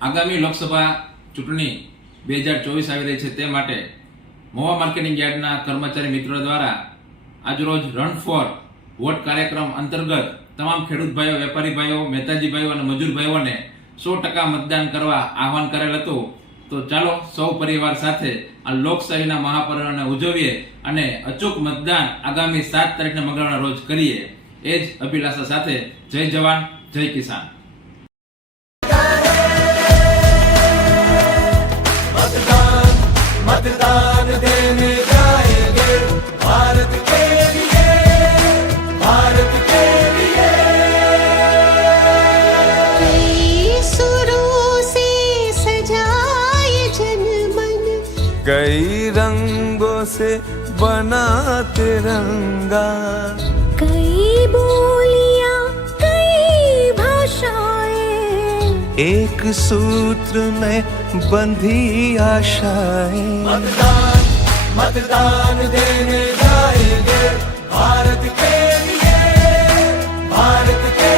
આગામી લોકસભા ચૂંટણી 2024 આવી રહી છે, તે માટે મહુવા માર્કેટિંગ યાર્ડના કર્મચારી મિત્રો દ્વારા આજરોજ રન ફોર વોટ કાર્યક્રમ અંતર્ગત તમામ ખેડૂત ભાઈઓ, વેપારી ભાઈઓ, મહેતાજી ભાઈઓ અને મજૂર ભાઈઓને 100% મતદાન કરવા આહવાન કરેલ હતું. તો ચાલો સૌ પરિવાર સાથે આ લોકશાહીના મહાપર્વને ઉજવીએ અને અચૂક મતદાન આગામી 7 તારીખના મંગળવારના રોજ કરીએ. એ જ અભિલાષા સાથે જય જવાન, જય કિસાન. मतदान देने जाएंगे भारत के लिए, भारत के लिए। कई सुरों से सजाए जनमन, कई रंगों से बना तिरंगा, कई बोलियां कई भाषाएं, एक सूत्र में बंधी आशाएं। मतदान मतदान देने जाएंगे भारत के लिए, भारत के